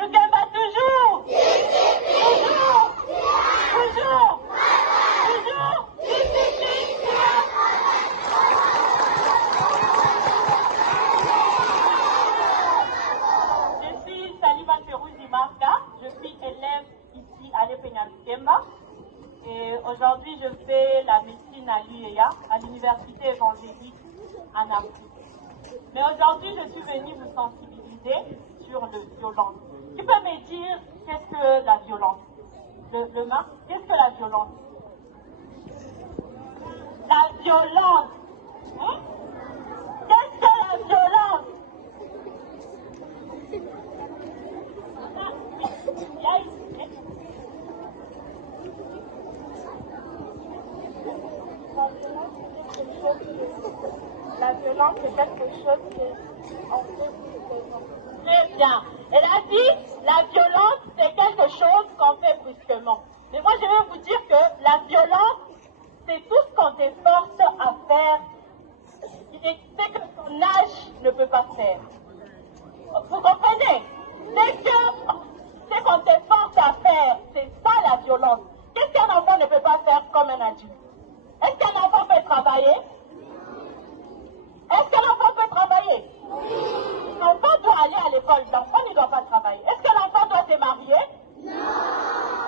le Kemba toujours. Toujours. Toujours. Toujours. Je suis Salima Ferouzi Marga, je suis élève ici à l'EPENA Kemba. Et aujourd'hui, je fais la médecine à l'UEA, à l'Université évangélique en Afrique. Mais aujourd'hui, je suis venue vous sensibiliser sur le violence. Qui peut me dire qu'est-ce que la violence? Le Marc, qu'est-ce que la violence? La violence. Hein? Qu'est-ce que la violence? La violence, c'est quelque chose qu'on fait brusquement. Très bien. Elle a dit, la violence, c'est quelque chose qu'on fait brusquement. Mais moi, je vais vous dire que la violence, c'est tout ce qu'on t'efforce à faire, c'est que ton âge ne peut pas faire. Vous comprenez? C'est qu'on t'efforce à faire, c'est ça la violence. Qu'est-ce qu'un enfant ne peut pas faire comme un adulte? Est-ce qu'un enfant peut travailler? Est-ce qu'un enfant peut travailler? L'enfant doit aller à l'école, l'enfant ne doit pas travailler. Est-ce que l'enfant doit se marier? Non.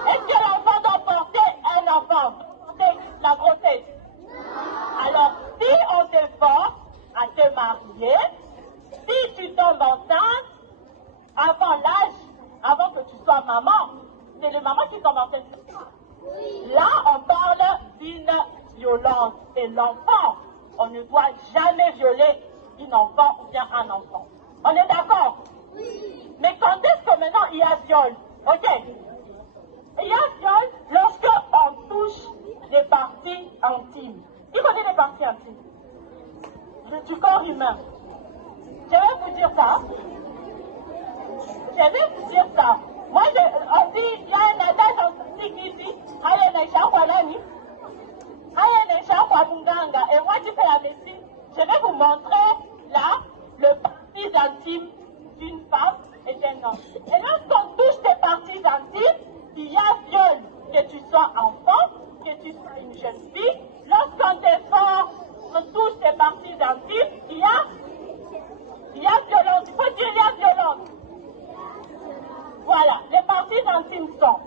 Est-ce que l'enfant doit porter un enfant, porter la grossesse? Non. Alors, si on t'efforce à te marier, si tu tombes enceinte, avant l'âge, avant que tu sois maman, c'est le maman qui tombe enceinte. Là, on parle d'une violence. Et l'enfant, on ne doit jamais violer une enfant ou bien un enfant. On est d'accord? Oui. Mais quand est-ce que maintenant il y a viol? Ok. Il y a viol lorsque on touche des parties intimes. Qui connaît les parties intimes? Du corps humain. Je vais vous dire ça. Je vais vous dire ça. Moi, on dit, il y a un adage en qui dit, et moi, je fais la médecine. Je vais vous montrer là le parties intime d'une femme et d'un homme. Et lorsqu'on touche tes parties intimes, il y a viol. Que tu sois enfant, que tu sois une jeune fille, lorsqu'on t'efforce, on touche tes parties intimes, il y a violence. Il faut dire il y a violence. Voilà, les parties intimes sont